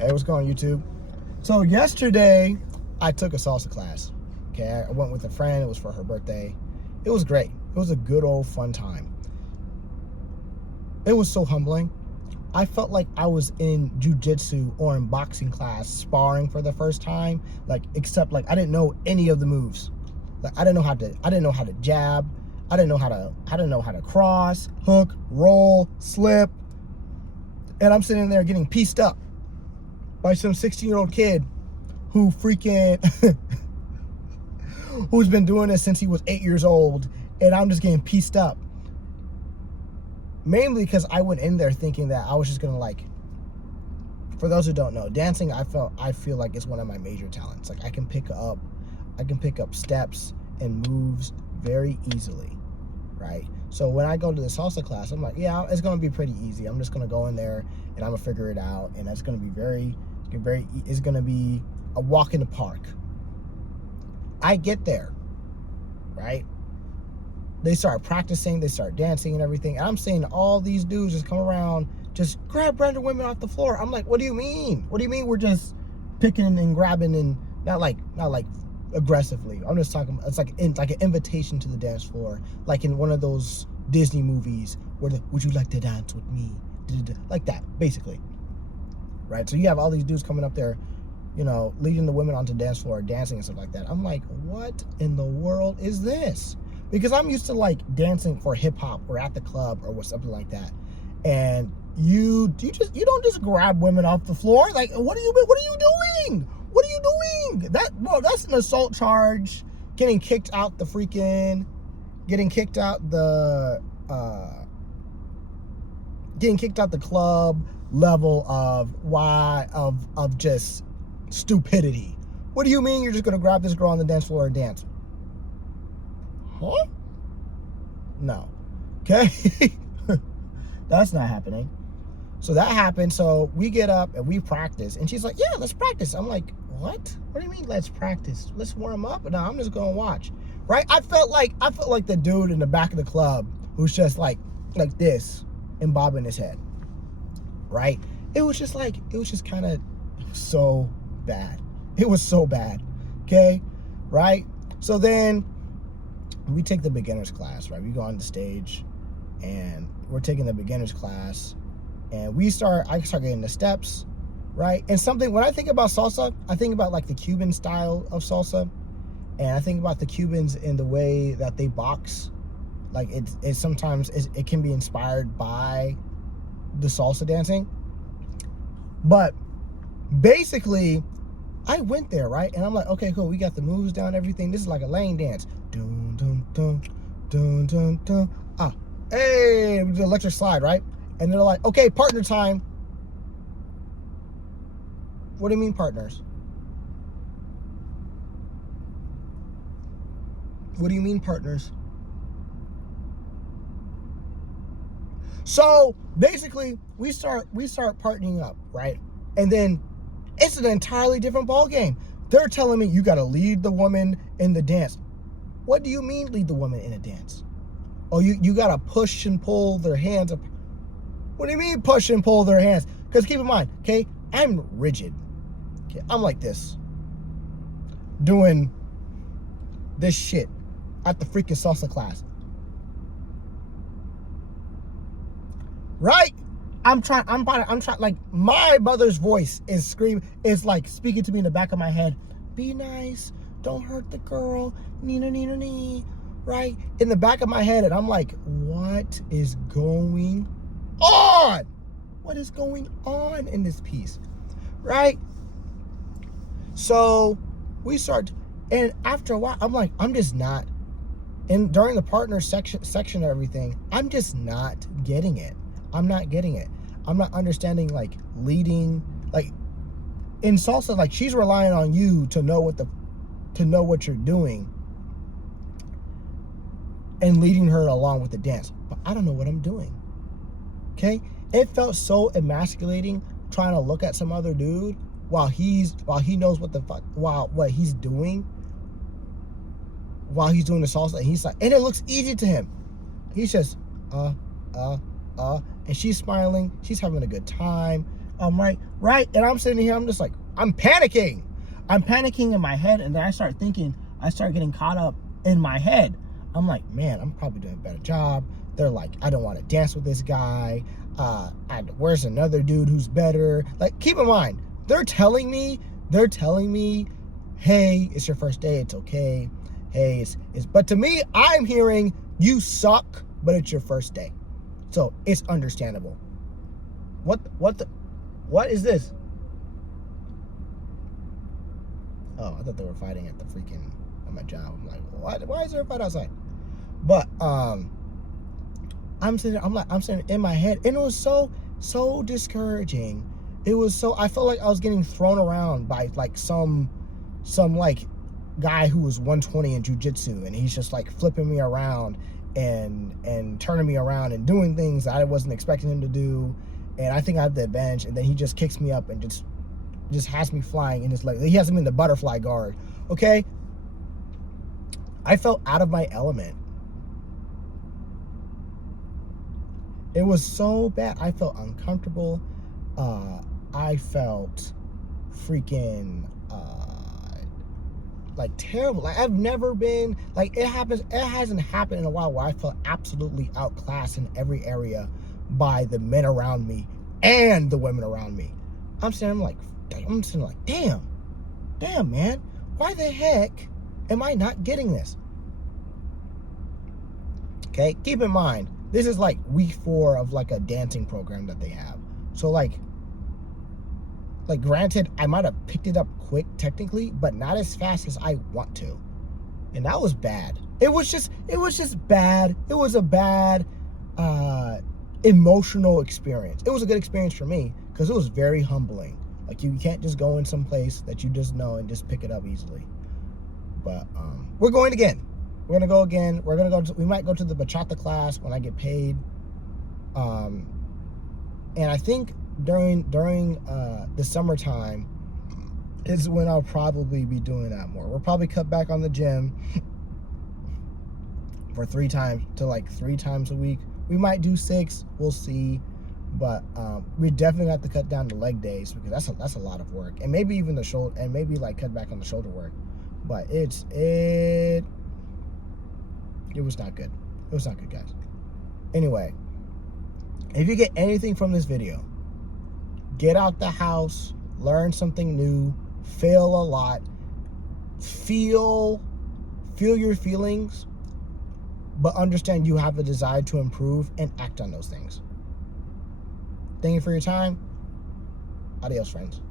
Hey, what's going on, YouTube? So yesterday, I took a salsa class. Okay, I went with a friend. It was for her birthday. It was great. It was a good old fun time. It was so humbling. I felt like I was in jiu-jitsu or in boxing class sparring for the first time. Except I didn't know any of the moves. I didn't know how to jab. I didn't know how to cross, hook, roll, slip. And I'm sitting there getting pieced up by some 16-year-old kid who who's been doing this since he was 8 years old, and I'm just getting pieced up. Mainly because I went in there thinking that I was just gonna for those who don't know, dancing I feel like it's one of my major talents. I can pick up steps and moves very easily, right? So when I go to the salsa class, I'm like, yeah, it's gonna be pretty easy. I'm just gonna go in there and I'm gonna figure it out, and it's gonna be it's gonna be a walk in the park. I get there, right? They start practicing, they start dancing and everything. And I'm seeing all these dudes just come around, just grab random women off the floor. I'm like, what do you mean? What do you mean we're just picking and grabbing and not like aggressively? I'm just talking, it's like an invitation to the dance floor, like in one of those Disney movies where would you like to dance with me? Like that, basically. Right? So you have all these dudes coming up there, leading the women onto the dance floor, dancing and stuff like that. I'm like, what in the world is this? Because I'm used to dancing for hip hop or at the club or something like that. And you don't just grab women off the floor. What are you doing? What are you doing? That's an assault charge. Getting kicked out the club level of just stupidity. What do you mean you're just gonna grab this girl on the dance floor and dance? Huh? No. Okay? That's not happening. So that happened. So we get up and we practice. And she's like, yeah, let's practice. I'm like, what? What do you mean let's practice? Let's warm up? No, I'm just gonna watch. Right? I felt like the dude in the back of the club who's just like this and bobbing his head. Right? It was just kind of so bad. It was so bad. Okay? Right? So then we take the beginner's class, right? We go on the stage and we're taking the beginner's class, and I start getting the steps, right? And when I think about salsa, I think about the Cuban style of salsa, and I think about the Cubans in the way that they box. It can be inspired by the salsa dancing. But basically, I went there, right? And I'm like, okay, cool. We got the moves down, everything. This is like a lane dance. Dun, dun, dun, dun, dun, dun. Hey, we did electric slide, right? And they're like, okay, partner time. What do you mean partners? What do you mean partners? So basically, we start partnering up, right? And then it's an entirely different ball game. They're telling me you got to lead the woman in the dance. What do you mean lead the woman in a dance? Oh, you got to push and pull their hands up. What do you mean push and pull their hands? Because keep in mind, okay, I'm rigid. Okay, I'm like this, doing this shit at the freaking salsa class. Right? I'm trying, my mother's voice is speaking to me in the back of my head. Be nice, don't hurt the girl, nee, right? In the back of my head, and I'm like, what is going on? What is going on in this piece? Right? So we start, and after a while, I'm like, I'm just not, and during the partner section of everything, I'm just not getting it. I'm not getting it. I'm not understanding leading, in salsa, she's relying on you to know what you're doing and leading her along with the dance. But I don't know what I'm doing. Okay? It felt so emasculating trying to look at some other dude while he knows what he's doing, while he's doing the salsa, and it looks easy to him. He's just and she's smiling, she's having a good time. right. And I'm sitting here, I'm just like, I'm panicking in my head, and then I start getting caught up in my head. I'm like, man, I'm probably doing a better job. They're like, I don't want to dance with this guy. Where's another dude who's better? Like, keep in mind, they're telling me, hey, it's your first day, it's okay. Hey, but to me, I'm hearing, you suck, but it's your first day. So it's understandable. What is this? Oh, I thought they were fighting at my job. I'm like, what? Why is there a fight outside? But I'm sitting in my head, and it was so discouraging. I felt like I was getting thrown around by like some like guy who was 120 in jiu-jitsu, and he's just like flipping me around and turning me around and doing things I wasn't expecting him to do, and I think I have the advantage, and then he just kicks me up and just has me flying in his leg. He has me in the butterfly guard. Okay, I felt out of my element. It was so bad. I felt uncomfortable. I felt freaking like terrible. Like, I've never been, like, it hasn't happened in a while where I felt absolutely outclassed in every area by the men around me and the women around me. I'm sitting like, damn, man, why the heck am I not getting this? Okay, keep in mind, this is like week 4 of like a dancing program that they have. So like granted, I might have picked it up quick technically, but not as fast as I want to. And that was bad. It was just bad. It was a bad emotional experience. It was a good experience for me because it was very humbling. Like, you can't just go in some place that you just know and just pick it up easily. But we're going again. We're gonna go again. We might go to the bachata class when I get paid. And I think during the summertime is when I'll probably be doing that more. We'll probably cut back on the gym for 3 times a week. We might do 6. We'll see. But we definitely have to cut down the leg days because that's a lot of work, and maybe even the shoulder, and maybe like cut back on the shoulder work. But it was not good. It was not good, guys. Anyway, if you get anything from this video, get out the house, learn something new, fail a lot, feel your feelings, but understand you have a desire to improve and act on those things. Thank you for your time. Adios, friends.